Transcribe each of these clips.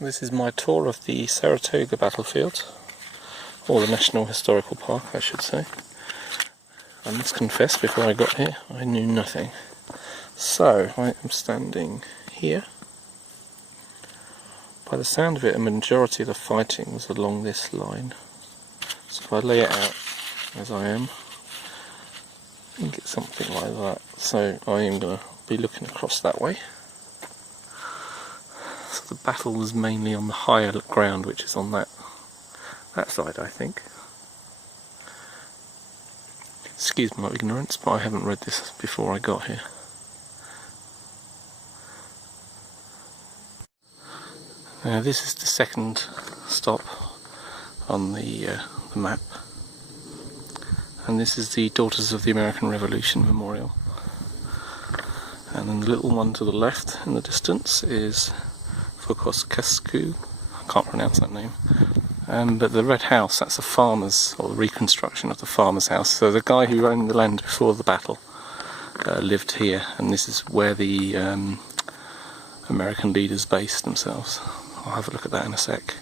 This is my tour of the Saratoga battlefield, or the National Historical Park I should say. I must confess, before I got here I knew nothing. So I am standing here. By the sound of it, a majority of the fighting was along this line. So if I lay it out as I am, I think it's something like that. So I am going to be looking across that way. So the battle was mainly on the higher ground, which is on that side, I think. Excuse my ignorance, but I haven't read this before I got here. Now this is the second stop on the map, and this is the Daughters of the American Revolution Memorial. And then the little one to the left in the distance is Fokoskescu, I can't pronounce that name. But the red house, that's a farmer's, or the reconstruction of the farmer's house. So the guy who owned the land before the battle lived here, and this is where the American leaders based themselves. I'll have a look at that in a sec.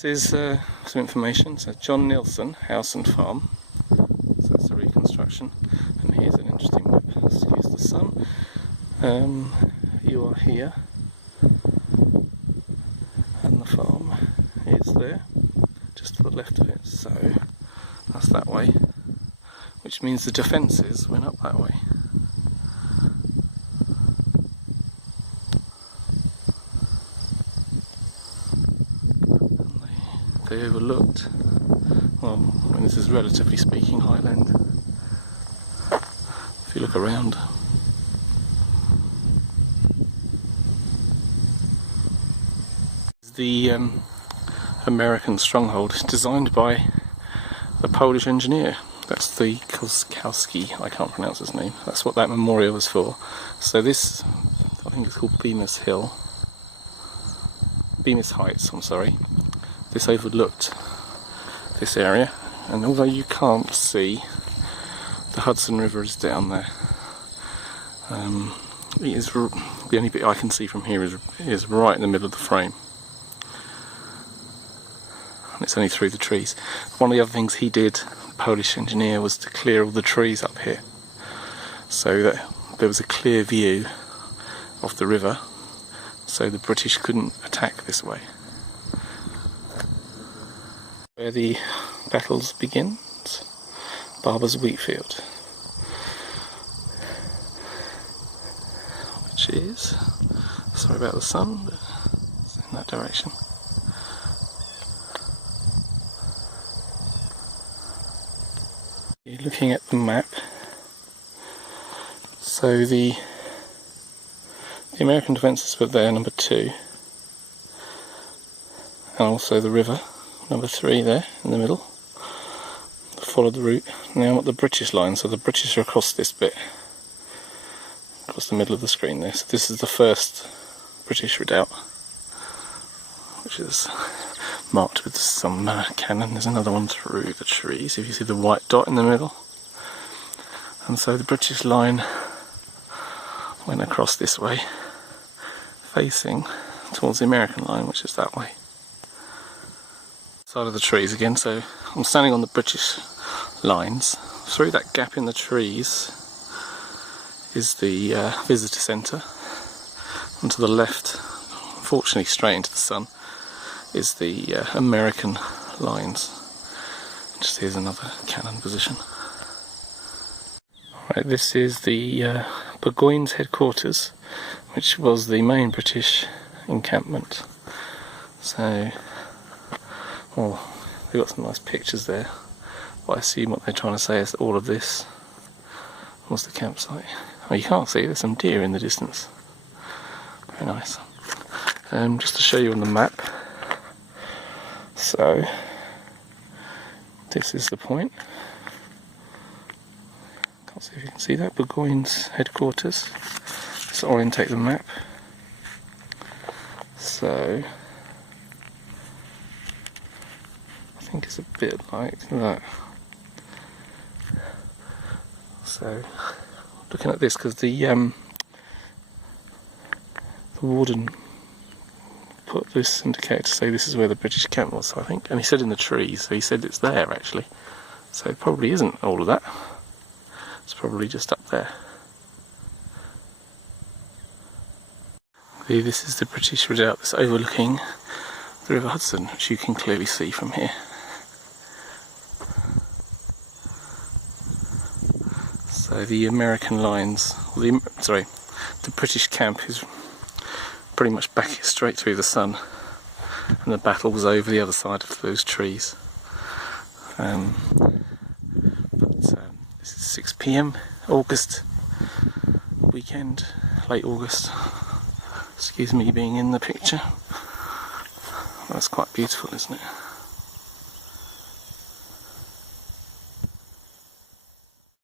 This is some information. So John Nielsen, House and Farm. So that's the reconstruction. And here's an interesting map. Excuse the sun. You are here. And the farm is there, just to the left of it. So that's that way. Which means the defences went up that way. They overlooked, well, and this is relatively speaking highland, if you look around. The American stronghold is designed by the Polish engineer. That's the Koskowski, I can't pronounce his name. That's what that memorial is for. So this, I think it's called Bemis Heights, I'm sorry. This overlooked this area, and although you can't see, the Hudson River is down there. It is, the only bit I can see from here is right in the middle of the frame. And it's only through the trees. One of the other things he did, the Polish engineer, was to clear all the trees up here, so that there was a clear view of the river, so the British couldn't attack this way. Where the battles begins, Barber's Wheatfield, which is, sorry about the sun, but it's in that direction. You're looking at the map, so the American defences were there, number 2, and also the river. Number 3 there in the middle. Follow the route. Now I'm at the British line, so the British are across this bit, across the middle of the screen there. So this is the first British redoubt, which is marked with some cannon. There's another one through the trees, if you see the white dot in the middle. And so the British line went across this way, facing towards the American line, which is that way. Side of the trees again, so I'm standing on the British lines. Through that gap in the trees is the visitor centre, and to the left, unfortunately straight into the sun, is the American lines. Just here's another cannon position. Right, this is the Burgoyne's headquarters, which was the main British encampment. So, well, they've got some nice pictures there, but I assume what they're trying to say is that all of this was the campsite. Oh, you can't see, there's some deer in the distance. Very nice. Just to show you on the map, so this is the point. Can't see if you can see that, Burgoyne's headquarters. Let's orientate the map. So I think it's a bit like that. So looking at this, because the warden put this indicator to say this is where the British camp was, I think. And he said in the trees, so he said it's there actually. So it probably isn't all of that. It's probably just up there. This is the British redoubt that's overlooking the River Hudson, which you can clearly see from here. So the American lines, the British camp is pretty much back straight through the sun, and the battle was over the other side of those trees. This is 6 PM, August weekend, late August. Excuse me being in the picture. That's quite beautiful, isn't it?